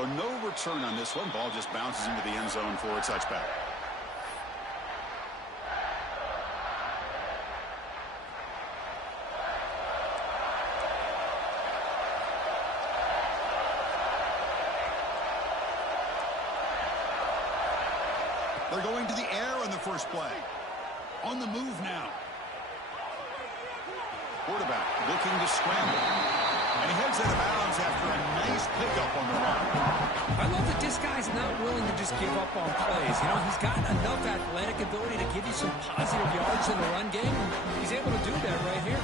So no return on this one. Ball just bounces into the end zone for a touchback. They're going to the air on the first play. On the move now. Quarterback looking to scramble. And he heads out of bounds after a nice pickup on the run. I love that this guy's not willing to just give up on plays. You know, he's got enough athletic ability to give you some positive yards in the run game. He's able to do that right here.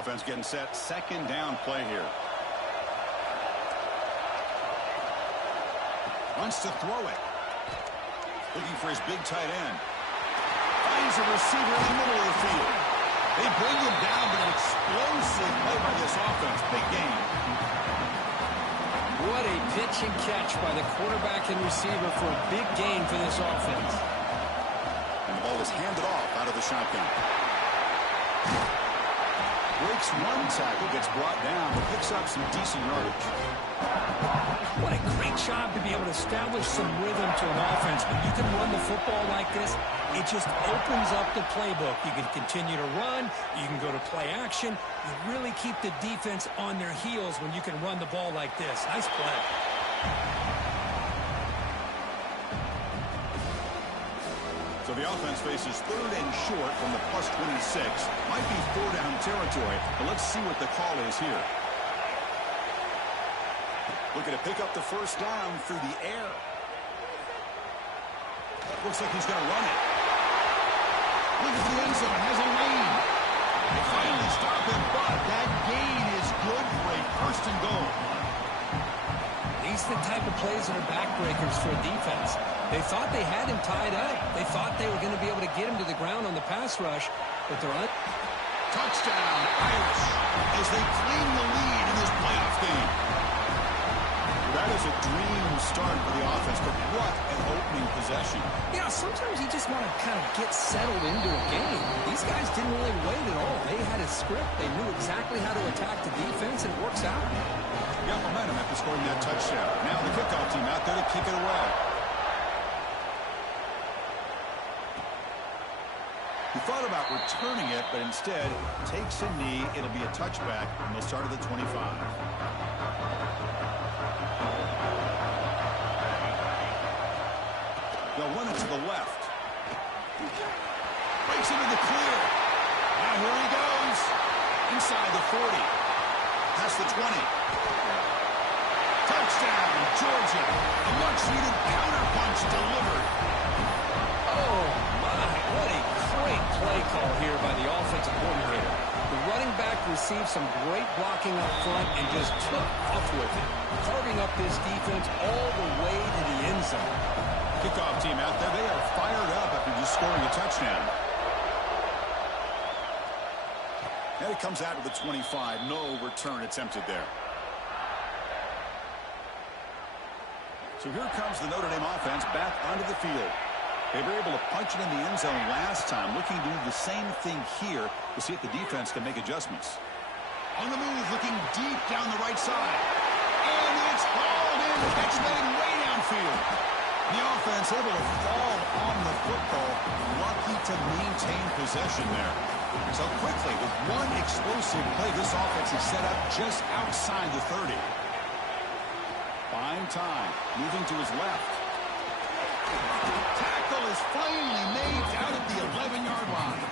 Offense getting set. Second down play here. Wants to throw it. Looking for his big tight end. Finds a receiver in the middle of the field. They bring him down, but an explosive play by this offense. Big game. What a pitch and catch by the quarterback and receiver for a big gain for this offense. And the ball is handed off out of the shotgun. Breaks one tackle, gets brought down, but picks up some decent yardage. What a great job to be able to establish some rhythm to an offense. When you can run the football like this, it just opens up the playbook. You can continue to run. You can go to play action. You really keep the defense on their heels when you can run the ball like this. Nice play. So the offense faces third and short from the plus 26. Might be four-down territory, but let's see what the call is here. Looking to pick up the first down through the air. Looks like he's going to run it. Look at the end zone. Has a lane. They finally stop him, but that gain is good for a first and goal. These are the type of plays that are backbreakers for a defense. They thought they had him tied up. They thought they were going to be able to get him to the ground on the pass rush, but they're on. Touchdown, Irish, as they claim the lead in this playoff game. That is a dream start for the offense, but what an opening possession. Yeah, sometimes you just want to kind of get settled into a game. These guys didn't really wait at all. They had a script. They knew exactly how to attack the defense, and it works out. Got momentum after scoring that touchdown. Now the kickoff team out there to kick it away. He thought about returning it, but instead takes a knee. It'll be a touchback, and they'll start at the 25. They'll run it to the left. Breaks into the clear. Now here he goes. Inside the 40. Past the 20. Touchdown, Georgia. A much-needed counterpunch delivered. Oh, my. What a great play call here by the offensive coordinator. The running back received some great blocking up front and just took off with it, carving up this defense all the way to the end zone. Kickoff team out there. They are fired up after just scoring a touchdown. And it comes out to the 25. No return attempted there. So here comes the Notre Dame offense back onto the field. They were able to punch it in the end zone last time, looking to do the same thing here to see if the defense can make adjustments. On the move, looking deep down the right side. And it's hauled in. Catch made way downfield. The offense able to fall on the football, lucky to maintain possession there. So quickly, with one explosive play, this offense is set up just outside the 30. Buying time, moving to his left. Tackle is finally made out at the 11-yard line.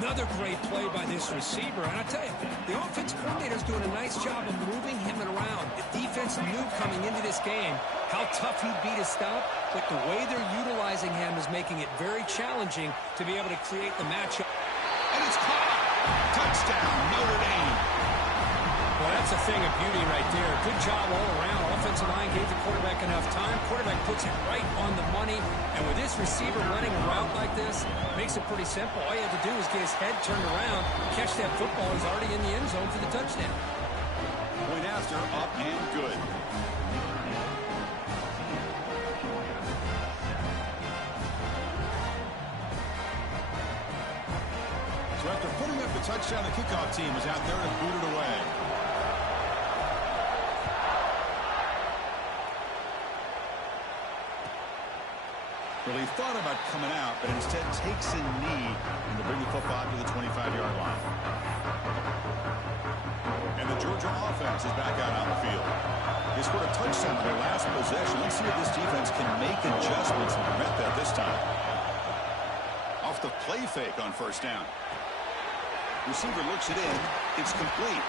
Another great play by this receiver. And I tell you, the offense coordinator is doing a nice job of moving him around. The defense knew coming into this game how tough he'd be to stop, but the way they're utilizing him is making it very challenging to be able to create the matchup. And it's caught. Touchdown, Notre Dame. Well, that's a thing of beauty right there. Good job all around. Offensive line gave the quarterback enough time. Quarterback puts it right on the money. And with this receiver running a route like this, makes it pretty simple. All you have to do is get his head turned around, catch that football. He's already in the end zone for the touchdown. Point after, up and good. So after putting up the touchdown, the kickoff team is out there to boot it away. Well, he thought about coming out, but instead takes a knee and to bring the football to the 25-yard line. And the Georgia offense is back out on the field. They scored a touchdown on their last possession. Let's see if this defense can make adjustments and prevent that this time. Off the play fake on first down. Receiver looks it in. It's complete.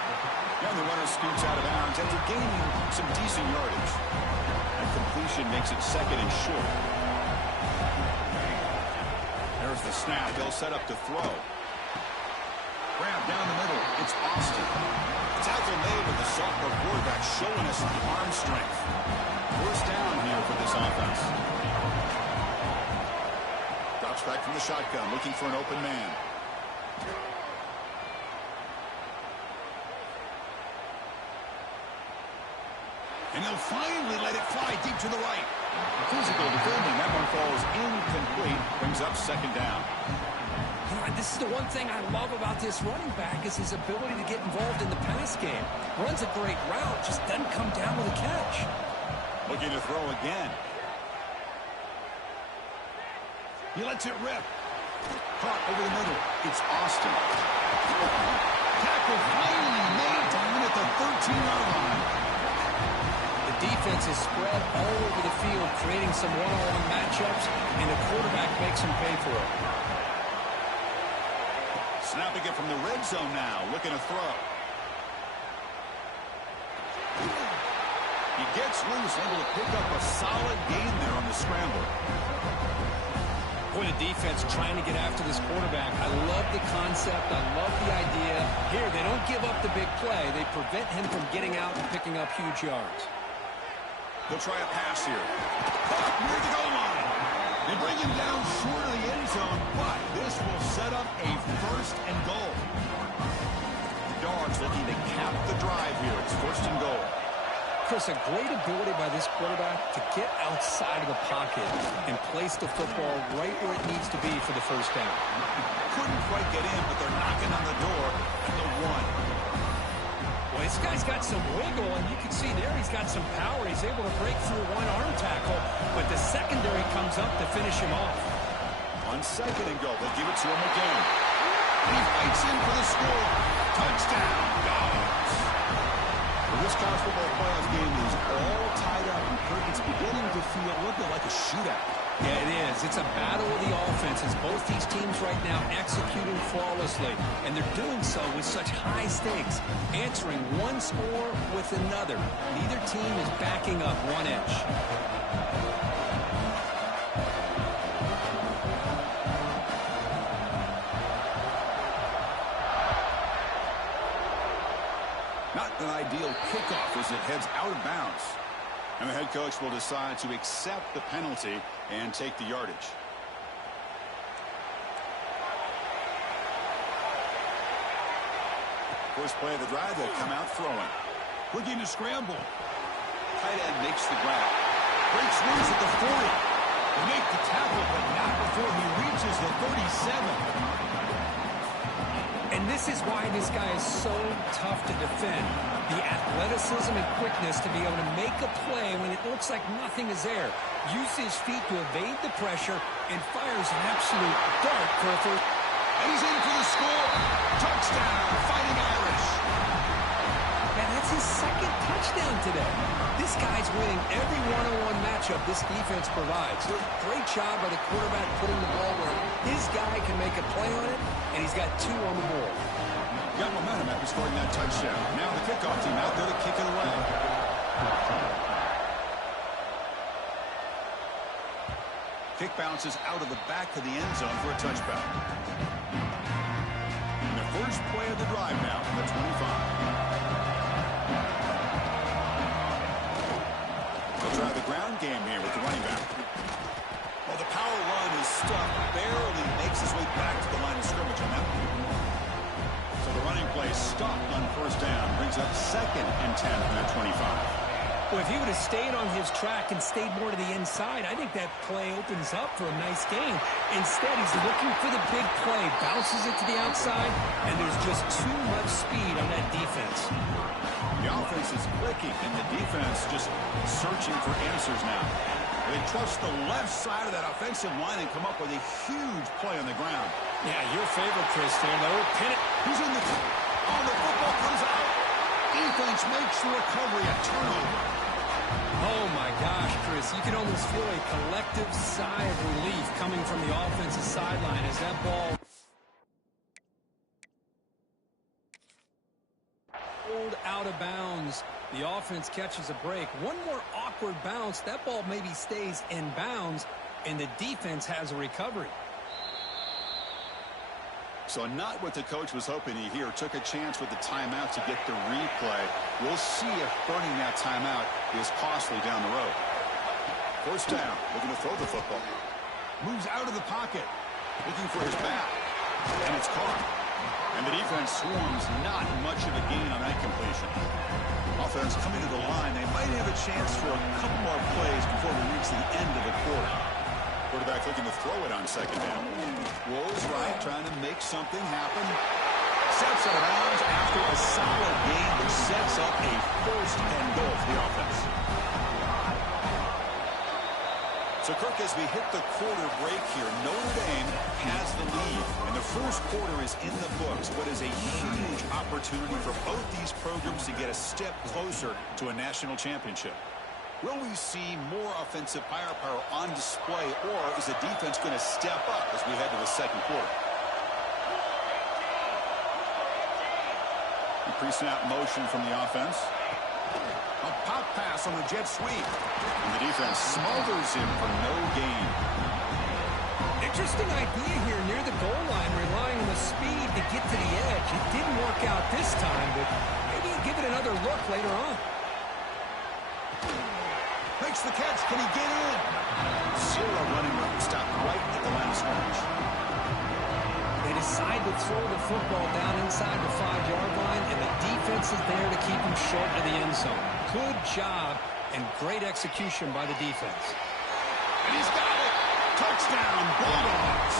And the runner scoots out of bounds after gaining some decent yardage. And completion makes it second and short. There's the snap. They'll set up to throw. Grab down the middle. It's Austin. Tackle made with the sophomore quarterback showing us arm strength. First down here for this offense. Drops back from the shotgun, looking for an open man. And he'll finally let it fly deep to the right. Physical defending. That one falls incomplete. Brings up second down. You know, this is the one thing I love about this running back is his ability to get involved in the pass game. Runs a great route, just doesn't come down with a catch. Looking to throw again. He lets it rip. Caught over the middle. It's Austin. Tackle finally made down at the 13-yard line. The defense is spread all over the field, creating some one-on-one matchups, and the quarterback makes him pay for it. Snapping it from the red zone now, looking to throw. He gets loose, able to pick up a solid gain there on the scramble. Boy, the defense trying to get after this quarterback. I love the concept. I love the idea. Here, they don't give up the big play. They prevent him from getting out and picking up huge yards. They'll try a pass here. Caught near the goal line. They bring him down short of the end zone, but this will set up a first and goal. The Dogs looking to cap the drive here. It's first and goal. Chris, a great ability by this quarterback to get outside of the pocket and place the football right where it needs to be for the first down. Couldn't quite get in, but they're knocking on the door at the 1. Well, this guy's got some wiggle, and you can see there he's got some power. He's able to break through one arm tackle, but the secondary comes up to finish him off. On second and goal, they give it to him again. And he fights in for the score. Touchdown, Dogs. Well, this college football playoff game is all tied up, and it's beginning to feel a little bit like a shootout. Yeah, it is. It's a battle of the offenses. Both these teams right now executing flawlessly, and they're doing so with such high stakes, answering one score with another. Neither team is backing up one inch. Not an ideal kickoff as it heads out of bounds. And the head coach will decide to accept the penalty and take the yardage. First play of the drive, they'll come out throwing. Looking to scramble. Tight end makes the grab. Breaks loose at the 40. They make the tackle, but not before he reaches the 37. And this is why this guy is so tough to defend. The athleticism and quickness to be able to make a play when it looks like nothing is there. Uses his feet to evade the pressure and fires an absolute dart for a first. And he's in for the score. Touchdown, Fighting Irish. And that's his second touchdown today. This guy's winning every one-on-one matchup this defense provides. Great job by the quarterback putting the ball where his guy can make a play on it, and he's got 2 on the board. Got momentum after scoring that touchdown. Now the kickoff team out there to kick it away. Kick bounces out of the back of the end zone for a touchback. And the first play of the drive now from the 25. They'll try the ground game here with the running back. Well, the power run is stuck. Barely makes his way back to the line of scrimmage on that one. So the running play stopped on first down. Brings up second and 10 from that 25. Well, if he would have stayed on his track and stayed more to the inside, I think that play opens up for a nice gain. Instead, he's looking for the big play, bounces it to the outside, and there's just too much speed on that defense. The offense is clicking, and the defense just searching for answers now. They trust the left side of that offensive line and come up with a huge play on the ground. Yeah, your favorite, Chris, there, though. Pin it. He's in the... Oh, the football comes out. Defense makes the recovery, a turnover. Oh, my gosh, Chris. You can almost feel a collective sigh of relief coming from the offensive sideline as that ball rolled out of bounds. The offense catches a break. One more awkward bounce. That ball maybe stays in bounds, and the defense has a recovery. So not what the coach was hoping to hear. Took a chance with the timeout to get the replay. We'll see if burning that timeout is costly down the road. First down, looking to throw the football. Moves out of the pocket, looking for his back. And it's caught. And the defense swarms, not much of a gain on that completion. Offense coming to the line. They might have a chance for a couple more plays before we reach the end of the quarter. Quarterback looking to throw it on second down. Rolls right, trying to make something happen. Steps out of bounds after a solid gain that sets up a first and goal for the offense. So, Kirk, as we hit the quarter break here, Notre Dame has the lead. And the first quarter is in the books. What is a huge opportunity for both these programs to get a step closer to a national championship. Will we see more offensive firepower on display, or is the defense going to step up as we head to the second quarter? The pre-snap motion from the offense. A pop pass on the jet sweep. And the defense smothers him for no gain. Interesting idea here near the goal line, relying on the speed to get to the edge. It didn't work out this time, but maybe give it another look later on. Makes the catch. Can he get in? Zero running room. Stopped right at the line of scrimmage. They decide to throw the football down inside the 5-yard line, and the defense is there to keep him short of the end zone. Good job and great execution by the defense. And he's got it. Touchdown, Bulldogs.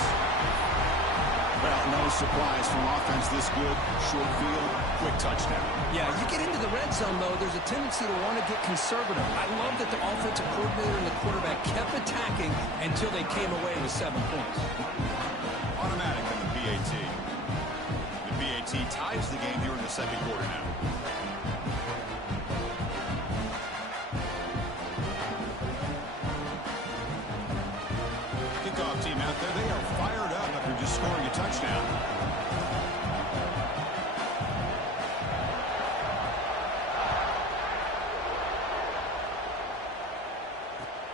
Well, no surprise from offense this good. Short field, quick touchdown. Yeah, you get into the red zone, though, there's a tendency to want to get conservative. I love that the offensive coordinator and the quarterback kept attacking until they came away with 7 points. Automatic in the PAT. The PAT ties the game here in the second quarter now. Kickoff team out there. They are fired up after just scoring a touchdown.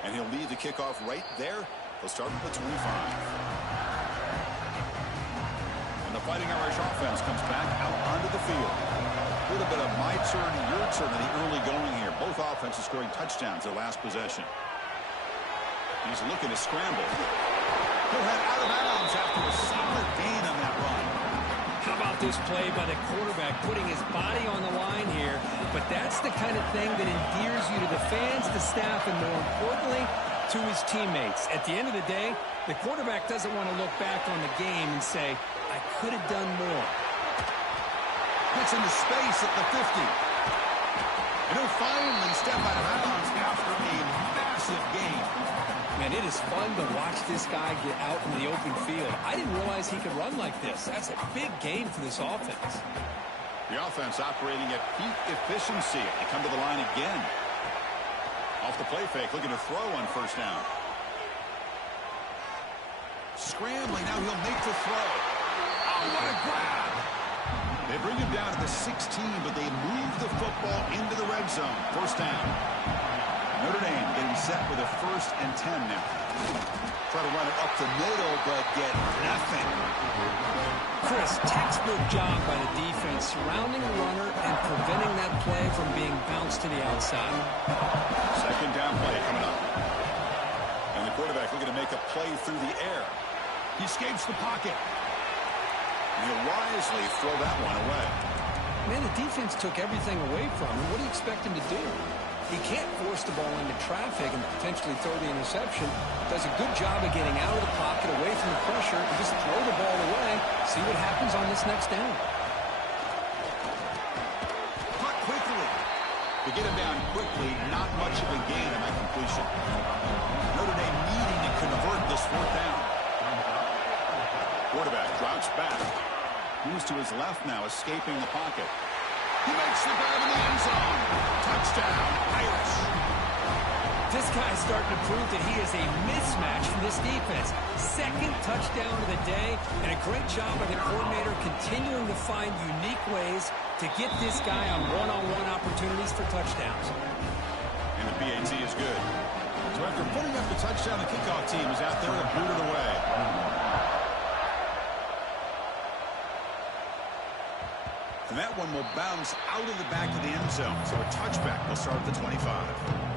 And he'll lead the kickoff right there. They'll start with the 25. And the Fighting Irish offense comes back out onto the field. A little bit of my turn, your turn in the early going here. Both offenses scoring touchdowns their last possession. He's looking to scramble. He'll head out of bounds after a solid gain on that run. How about this play by the quarterback, putting his body on the line here? But that's the kind of thing that endears you to the fans, the staff, and more importantly, to his teammates. At the end of the day, the quarterback doesn't want to look back on the game and say, I could have done more. Gets into space at the 50. And he'll finally step out of bounds after a massive gain. Man, it is fun to watch this guy get out in the open field. I didn't realize he could run like this. That's a big gain for this offense. The offense operating at peak efficiency. They come to the line again. Off the play fake, looking to throw on first down. Scrambling, now he'll make the throw. Oh, what a grab! They bring him down to the 16, but they move the football into the red zone. First down. Notre Dame getting set with a 1st and 10 now. Try to run it up the middle, but get nothing. Chris, textbook job by the defense, surrounding the runner and preventing that play from being bounced to the outside. Second down play coming up. And the quarterback looking to make a play through the air. He escapes the pocket. And he'll wisely throw that one away. Man, the defense took everything away from him. What do you expect him to do? He can't force the ball into traffic and potentially throw the interception. Does a good job of getting out of the pocket, away from the pressure, and just throw the ball away. See what happens on this next down. Cut quickly. To get him down quickly, not much of a gain on that completion. fourth down. Quarterback drops back. Moves to his left now, escaping the pocket. He makes the grab in the end zone. Touchdown, Irish. This guy's starting to prove that he is a mismatch for this defense. Second touchdown of the day, and a great job by the coordinator continuing to find unique ways to get this guy on one-on-one opportunities for touchdowns. And the PAT is good. So after putting up the touchdown, the kickoff team is out there to boot it away. And that one will bounce out of the back of the end zone. So a touchback will start at the 25.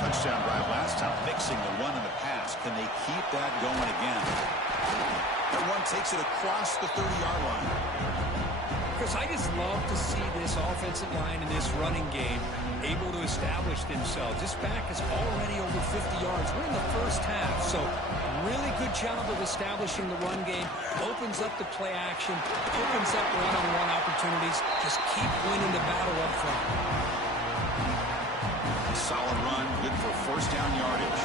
Touchdown drive last time, mixing the run and the pass. Can they keep that going again? That one takes it across the 30-yard line. Chris, I just love to see this offensive line and this running game able to establish themselves. This back is already over 50 yards. We're in the first half, so really good job of establishing the run game. Opens up the play action, opens up one-on-one opportunities. Just keep winning the battle up front. Solid run, good for first down yardage.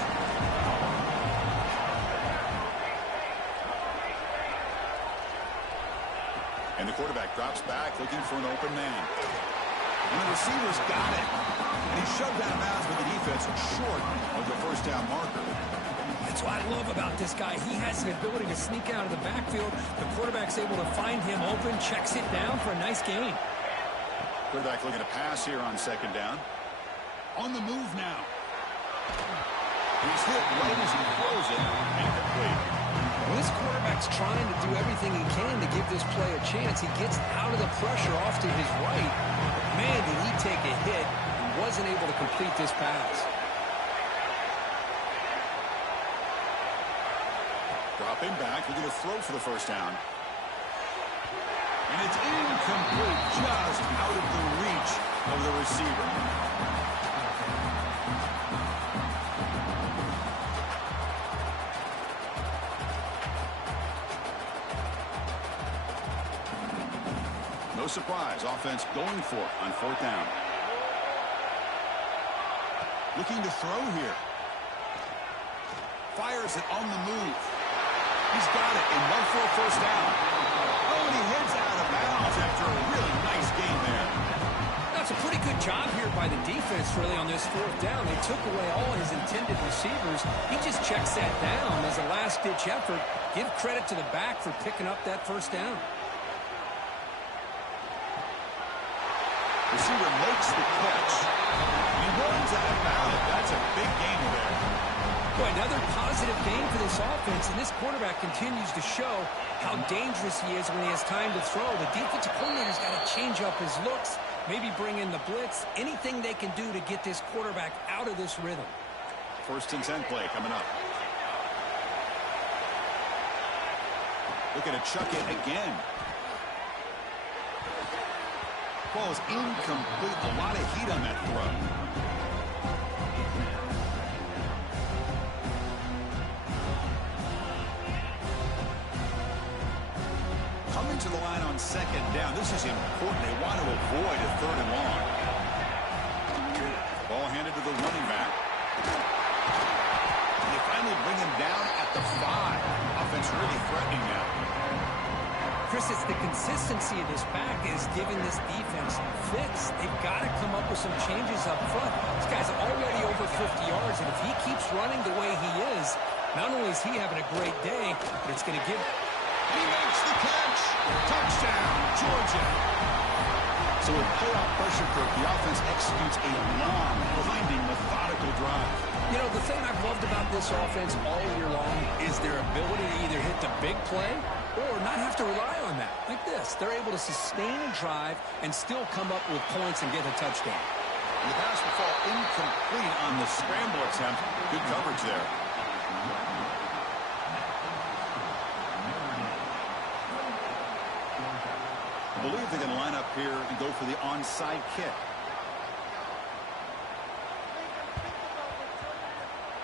And the quarterback drops back, looking for an open man. And the receiver's got it. And he's shoved out of bounds with the defense short of the first down marker. That's what I love about this guy. He has the ability to sneak out of the backfield. The quarterback's able to find him open, checks it down for a nice gain. Quarterback looking to pass here on second down. On the move now. He's hit right as he throws it. Incomplete. Well, this quarterback's trying to do everything he can to give this play a chance. He gets out of the pressure off to his right. Man, did he take a hit and wasn't able to complete this pass. Dropping back, looking to throw for the first down. And it's incomplete, just out of the reach of the receiver. No surprise, offense going for it on fourth down. Looking to throw here. Fires it on the move. He's got it and one for a first down. Oh, and he heads out of bounds after a really nice game there. That's a pretty good job here by the defense, really, on this fourth down. They took away all his intended receivers. He just checks that down as a last-ditch effort. Give credit to the back for picking up that first down. Receiver makes the catch. He runs out of bounds. That's a big gain there. Boy, another positive game for this offense, and this quarterback continues to show how dangerous he is when he has time to throw. The defensive coordinator's got to change up his looks, maybe bring in the blitz, anything they can do to get this quarterback out of this rhythm. First and 10 play coming up. Looking to chuck it again. Ball is incomplete. A lot of heat on that throw. Coming to the line on second down. This is important. They want to avoid a third and long. Ball handed to the running back. And they finally bring him down at the 5. Offense really threatening now. Chris, it's the consistency of this back is giving this defense fits. They've got to come up with some changes up front. This guy's already over 50 yards, and if he keeps running the way he is, not only is he having a great day, but it's going to give... He makes the catch. Touchdown, Georgia. So with playoff pressure, Kirk, the offense executes a long, winding, methodical drive. You know, the thing I've loved about this offense all year long is their ability to either hit the big play or not have to rely on that. Like this, they're able to sustain a drive and still come up with points and get a touchdown. And the pass will fall incomplete on the scramble attempt. Good coverage there. believe they're going to line up here and go for the onside kick.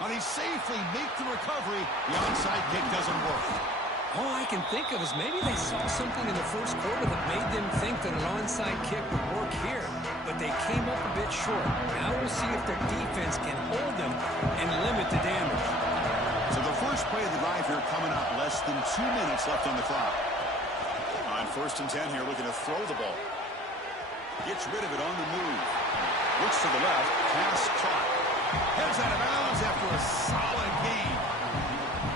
And he safely makes the recovery. The onside kick doesn't work. All I can think of is maybe they saw something in the first quarter that made them think that an onside kick would work here. But they came up a bit short. Now we'll see if their defense can hold them and limit the damage. So the first play of the drive here coming up, less than 2 minutes left on the clock. On 1st and 10 here, looking to throw the ball. Gets rid of it on the move. Looks to the left. Pass caught. Heads out of bounds after a solid game.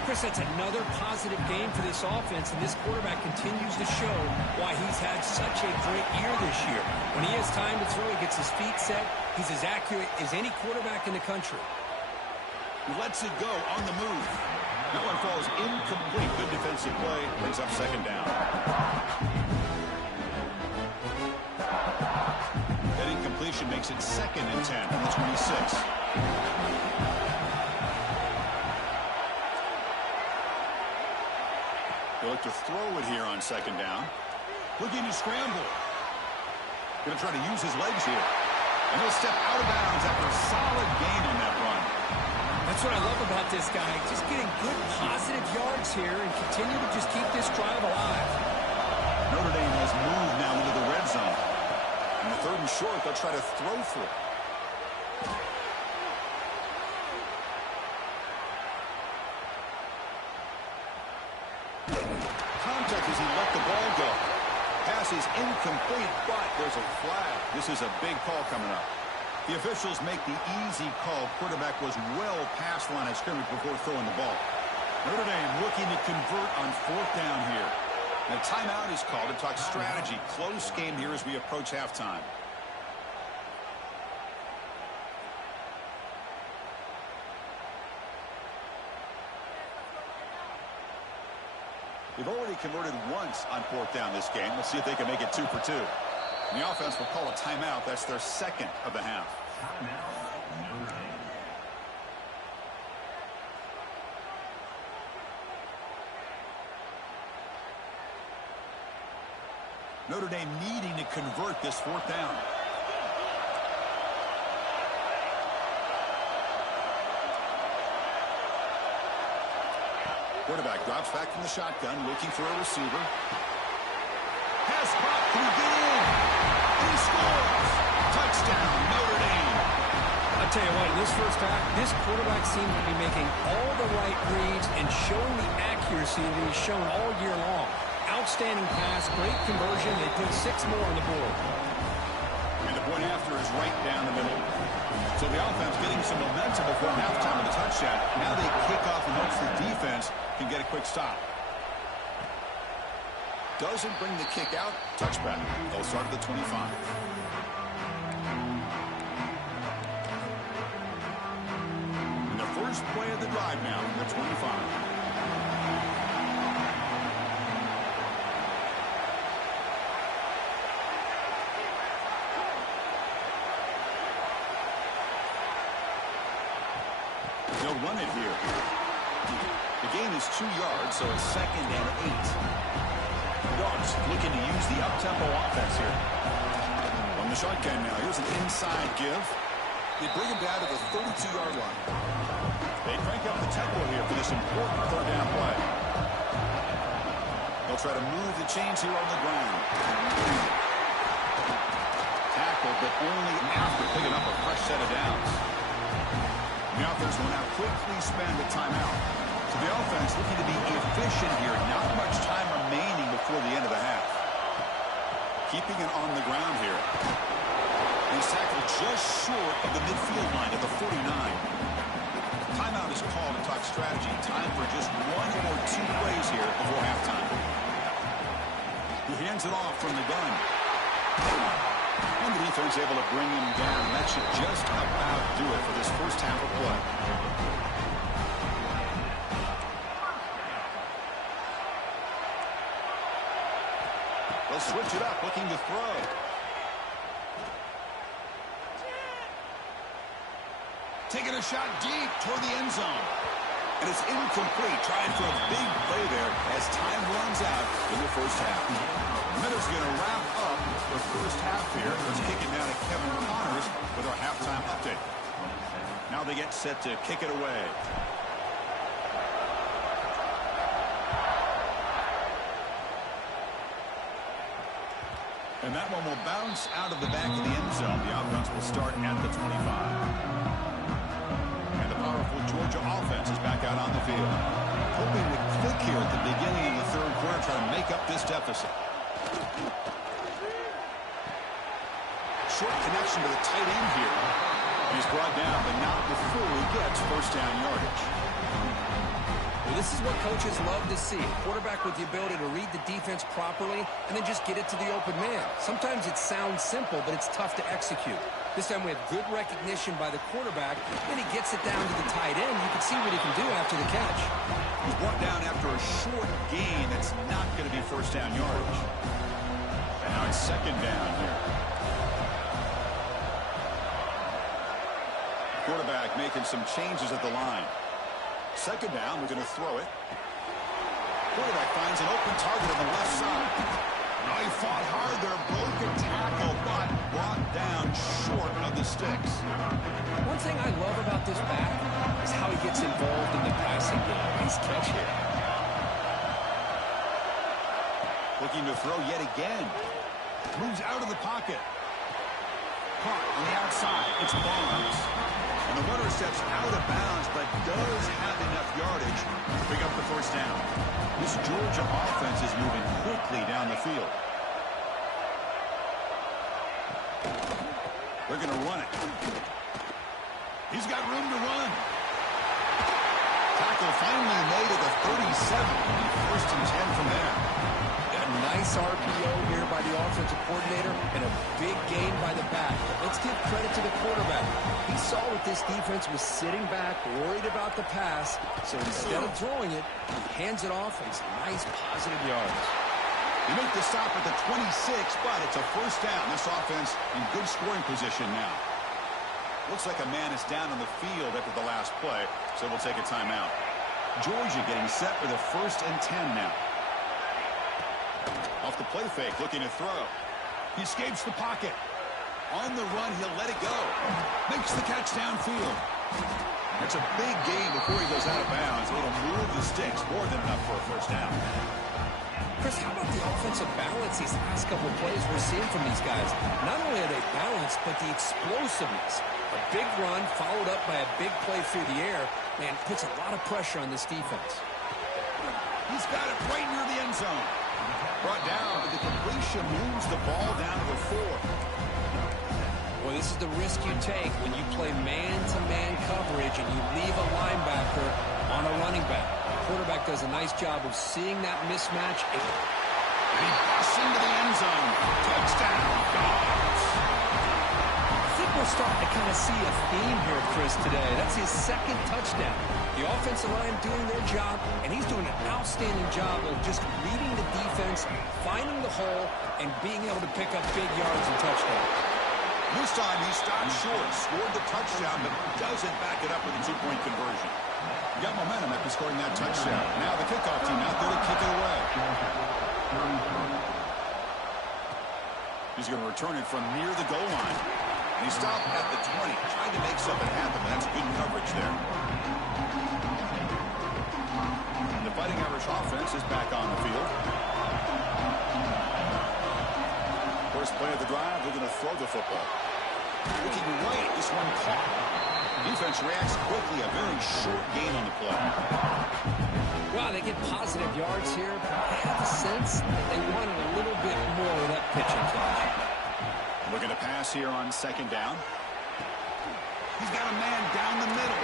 Chris, that's another positive game for this offense, and this quarterback continues to show why he's had such a great year this year. When he has time to throw, he gets his feet set. He's as accurate as any quarterback in the country. He lets it go on the move. That one falls incomplete. Good defensive play. Brings up 2nd down. That incompletion makes it 2nd and 10 from the 26. They look to throw it here on 2nd down. Looking to scramble. Going to try to use his legs here. And he'll step out of bounds after a solid gain on that run. That's what I love about this guy. Just getting good positive yards here and continue to just keep this drive alive. Notre Dame has moved now into the red zone. On the 3rd and short, they'll try to throw for it. Contact as he let the ball go. Pass is incomplete, but there's a flag. This is a big call coming up. The officials make the easy call. Quarterback was well past line of scrimmage before throwing the ball. Notre Dame looking to convert on 4th down here. And a timeout is called to talk strategy. Close game here as we approach halftime. They've already converted once on 4th down this game. Let's see if they can make it 2 for 2. And the offense will call a timeout. That's their 2nd of the half. Notre Dame needing to convert this 4th down. Quarterback drops back from the shotgun, looking for a receiver. Pass caught. Can he get in? And he scores. Touchdown, Notre Dame. I'll tell you what, in this first half, this quarterback seemed to be making all the right reads and showing the accuracy that he's shown all year long. Outstanding pass, great conversion. They put 6 more on the board. And the point after is right down the middle. So the offense getting some momentum before halftime with a touchdown. Now they kick off and hopes the defense can get a quick stop. Doesn't bring the kick out. Touchback. They'll start at the 25. And the first play of the drive now from the 25. They'll run it here. The gain is 2 yards, so it's 2nd and 8. Dogs looking to use the up-tempo offense here. On the shotgun now, here's an inside give. They bring him down to the 32-yard line. They crank up the tempo here for this important 3rd down play. They'll try to move the chains here on the ground. Tackled, but only after picking up a fresh set of downs. The offense will now quickly spend a timeout. So the offense looking to be efficient here. Not much time remaining before the end of the half. Keeping it on the ground here. He's tackled just short of the midfield line at the 49. Timeout is called to talk strategy. Time for just 1 or 2 plays here before halftime. He hands it off from the gun. And the defense able to bring him down. That should just about do it for this first half of play. They'll switch it up, looking to throw. Taking a shot deep toward the end zone. And it's incomplete. Trying for a big play there as time runs out in the first half. Miller's going to wrap up up the first half here. Let's kick it down to Kevin Connors with our halftime update. Now they get set to kick it away. And that one will bounce out of the back of the end zone. The offense will start at the 25. And the powerful Georgia offense is back out on the field. Hoping to click here at the beginning of the third quarter, try to make up this deficit. Short connection to the tight end here. He's brought down, but not before he gets first down yardage. Well, this is what coaches love to see. A quarterback with the ability to read the defense properly and then just get it to the open man. Sometimes it sounds simple, but it's tough to execute. This time we have good recognition by the quarterback, and he gets it down to the tight end. You can see what he can do after the catch. He's brought down after a short gain that's not going to be first down yardage. And now it's second down here. Quarterback making some changes at the line. Second down, we're going to throw it. Quarterback finds an open target on the left side. Now he fought hard there, broke a tackle, but brought down short of the sticks. One thing I love about this back is how he gets involved in the passing game. Nice catch here. Looking to throw yet again. Moves out of the pocket. Caught on the outside. It's Barnes. And the runner steps out of bounds, but does have enough yardage to pick up the first down. This Georgia offense is moving quickly down the field. They're going to run it. He's got room to run. Tackle finally made at the 37. First and 10 from there. A nice RPO here by the offensive coordinator and a big gain by the back. Let's give credit to the quarterback. He saw what this defense was sitting back, worried about the pass, so instead of throwing it, he hands it off and some nice positive yards. They make the stop at the 26, but it's a first down. This offense in good scoring position now. Looks like a man is down on the field after the last play, so we'll take a timeout. Georgia getting set for the first and 10 now. Off the play fake, looking to throw. He escapes the pocket. On the run, he'll let it go. Makes the catch downfield. That's a big gain before he goes out of bounds. It'll move the sticks, more than enough for a first down. Chris, how about the offensive balance these last couple of plays we're seeing from these guys? Not only are they balanced, but the explosiveness. A big run followed up by a big play through the air, man, puts a lot of pressure on this defense. He's got it right near the end zone. Brought down, but the completion moves the ball down to the 4. Well, this is the risk you take when you play man-to-man coverage and you leave a linebacker on a running back. The quarterback does a nice job of seeing that mismatch. And he busts into the end zone. Touchdown, Dogs. I think we're starting to kind of see a theme here, Chris, today. That's his second touchdown. The offensive line doing their job, and he's doing an outstanding job of just reading the defense, finding the hole, and being able to pick up big yards and touchdowns. This time he stopped short, scored the touchdown, but doesn't back it up with a two-point conversion. He got momentum after scoring that touchdown. Now the kickoff team out there to kick it away. He's going to return it from near the goal line. And he stopped at the 20, trying to make something happen. That's good coverage there. And the Fighting Irish offense is back on the field. First play of the drive, they're going to throw the football. Looking right, this one caught. Defense reacts quickly, a very short gain on the play. Well, they get positive yards here, but I have a sense that they wanted a little bit more of that pitching catch. Looking to pass here on second down. He's got a man down the middle.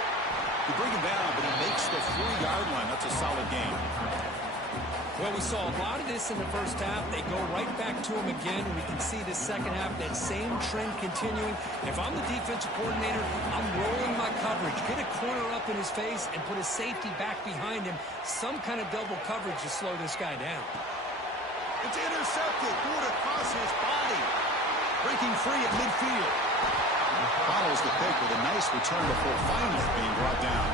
You bring him down, but he makes the 4-yard line. That's a solid game. Well, we saw a lot of this in the first half. They go right back to him again. We can see the second half, that same trend continuing. If I'm the defensive coordinator, I'm rolling my coverage. Get a corner up in his face and put a safety back behind him. Some kind of double coverage to slow this guy down. It's intercepted. Threw it across his body. Breaking free at midfield. Follows the pick with a nice return before finally being brought down.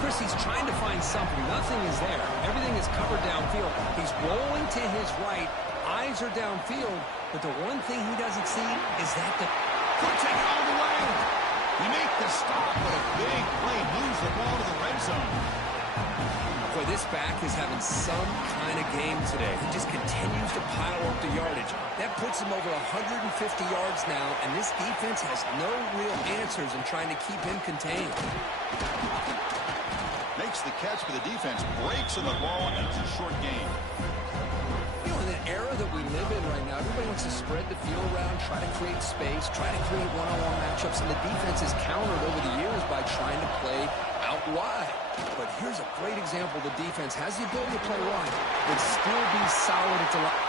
Chris, he's trying to find something. Nothing is there. Everything is covered downfield. He's rolling to his right. eyes are downfield, but the one thing he doesn't see is that the... Could take it all the way. You make the stop, but a big play moves the ball to the red zone. Boy, this back is having some kind of game today. He just continues to pile up the yardage. That puts him over 150 yards now, and this defense has no real answers in trying to keep him contained. Makes the catch, but the defense breaks on the ball, and it's a short gain. You know, in the era that we live in right now, everybody wants to spread the field around, try to create space, try to create one-on-one matchups, and the defense has countered over the years by trying to play out wide. But here's a great example. The defense has the ability to play wide, but still be solid at the line.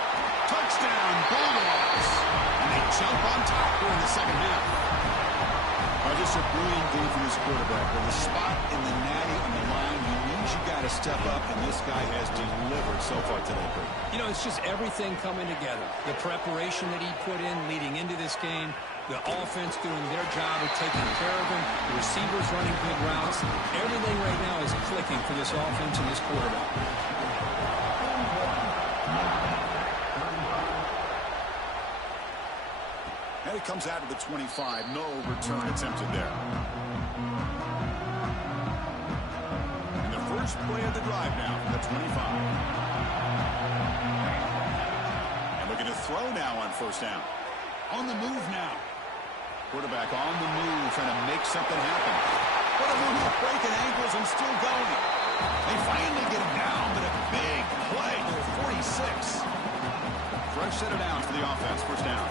Touchdown, Bulldogs! And they jump on top here in the second half. Just a brilliant day for this quarterback. With a spot in the natty on the line, he means you got to step up, and this guy has delivered so far today, Kurt. You know, it's just everything coming together. The preparation that he put in leading into this game, the offense doing their job of taking care of him, the receivers running good routes. Everything right now is clicking for this offense and this quarterback. And it comes out of the 25. No return attempted there. And the first play of the drive now from the 25. And looking to throw now on first down. On the move now. Quarterback on the move, trying to make something happen. What a move, breaking ankles and still going. They finally get him down, but a big play to the 46. Fresh set of downs for the offense, first down.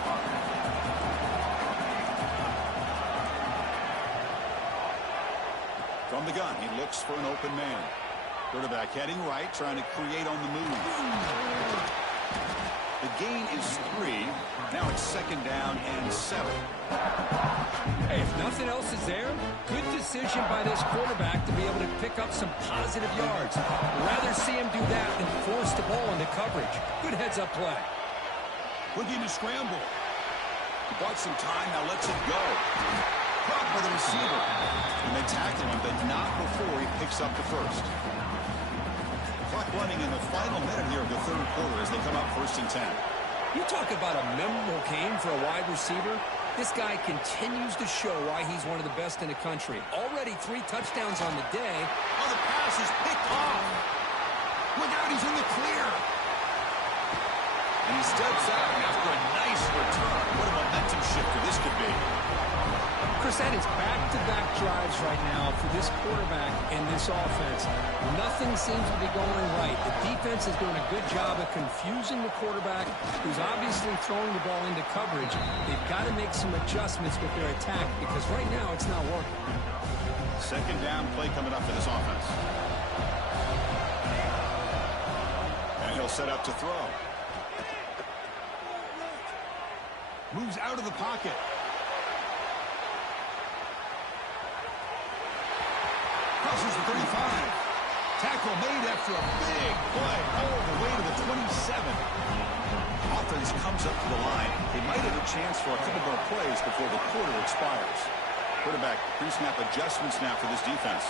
From the gun, he looks for an open man. Quarterback heading right, trying to create on the move. The gain is 3. Now it's second down and 7. Hey, if nothing else is there, good decision by this quarterback to be able to pick up some positive yards. Rather see him do that than force the ball into coverage. Good heads-up play. Looking to scramble. He bought some time, now lets it go. Caught by the receiver. And they tackle him, but not before he picks up the first. Clock running in the final minute here of the third quarter as they come up first and 10. You talk about a memorable game for a wide receiver. This guy continues to show why he's one of the best in the country. Already 3 touchdowns on the day. Oh, the pass is picked off. Look out, he's in the clear. And he steps out after a nice return. What a momentum shifter this could be. Chris, that is back-to-back drives right now for this quarterback and this offense. Nothing seems to be going right. The defense is doing a good job of confusing the quarterback, who's obviously throwing the ball into coverage. They've got to make some adjustments with their attack because right now it's not working. Second down play coming up for this offense. And he'll set up to throw. Moves out of the pocket. Crosses the 35. Tackle made after a big play all the way to the 27. Offense comes up to the line. They might have a chance for a couple more plays before the quarter expires. Quarterback pre-snap adjustments now for this defense.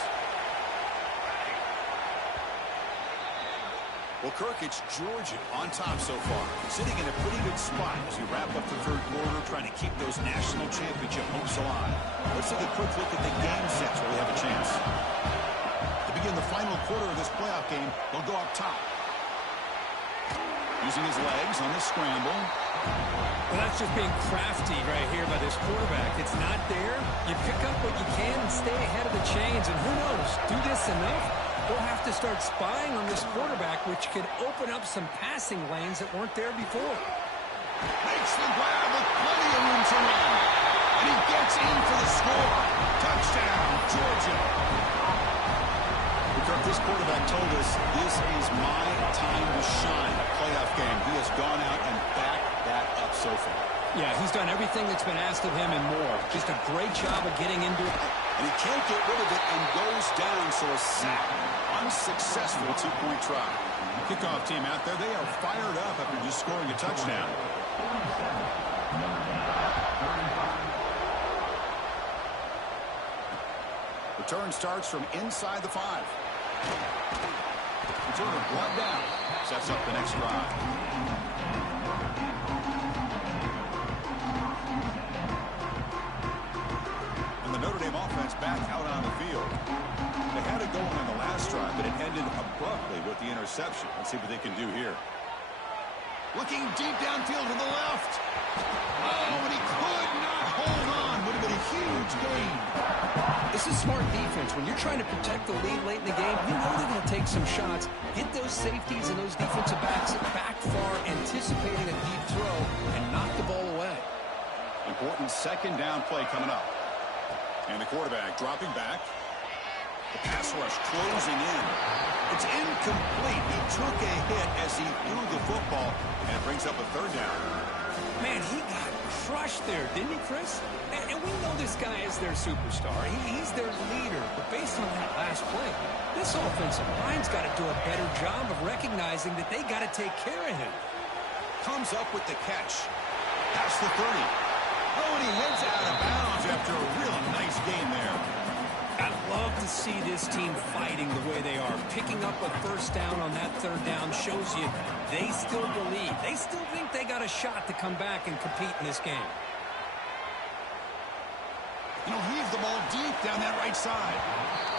Well, Kirk, it's Georgia on top so far, sitting in a pretty good spot as we wrap up the third quarter, trying to keep those national championship hopes alive. Let's take a quick look at the game sets where we have a chance. To begin the final quarter of this playoff game, they'll go up top. Using his legs on the scramble. Well, that's just being crafty right here by this quarterback. It's not there. You pick up what you can and stay ahead of the chains. And who knows, do this enough, we'll have to start spying on this quarterback, which could open up some passing lanes that weren't there before. Makes the grab with plenty of room to run. And he gets in for the score. Touchdown, Georgia. Kirk, this quarterback told us this is my time to shine. Playoff game. He has gone out and backed that up so far. Yeah, he's done everything that's been asked of him and more. Just a great job of getting into it. And he can't get rid of it and goes down, so a sack. Unsuccessful two-point try. Kickoff team out there, they are fired up after just scoring a touchdown. Return starts from inside the 5. Returner brought down. Sets up the next drive. ended abruptly with the interception. Let's see what they can do here. Looking deep downfield to the left. Oh, and he could not hold on. Would have been a huge gain. This is smart defense. When you're trying to protect the lead late in the game, you know they're going to take some shots, get those safeties and those defensive backs back far, anticipating a deep throw, and knock the ball away. Important second down play coming up. And the quarterback dropping back. The pass rush closing in. It's incomplete. He took a hit as he threw the football, and it brings up a third down. Man, he got crushed there, didn't he, Chris? And we know this guy is their superstar. He's their leader. But based on that last play, this offensive line's got to do a better job of recognizing that they got to take care of him. Comes up with the catch. Past the 30. Oh, and he heads out of bounds after a real nice gain there. I love to see this team fighting the way they are. Picking up a first down on that third down shows you they still believe. They still think they got a shot to come back and compete in this game. You know, heaves the ball deep down that right side.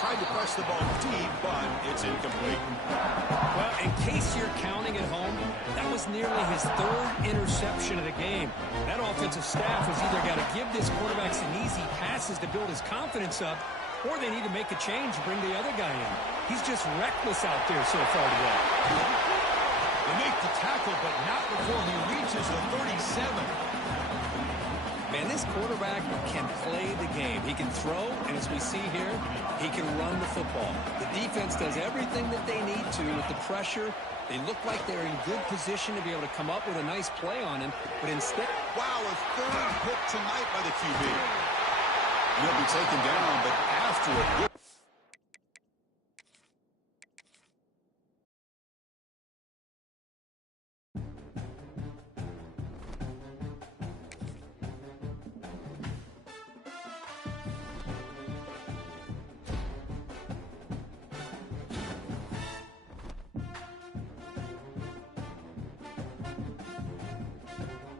Tried to press the ball deep, but it's incomplete. Well, in case you're counting at home, that was nearly his third interception of the game. That offensive staff has either got to give this quarterback some easy passes to build his confidence up, or they need to make a change and bring the other guy in. He's just reckless out there so far today. They make the tackle, but not before he reaches the 37. Man, this quarterback can play the game. He can throw, and as we see here, he can run the football. The defense does everything that they need to with the pressure. They look like they're in good position to be able to come up with a nice play on him, but instead... Wow, a third hit tonight by the QB. He'll be taken down, but after a good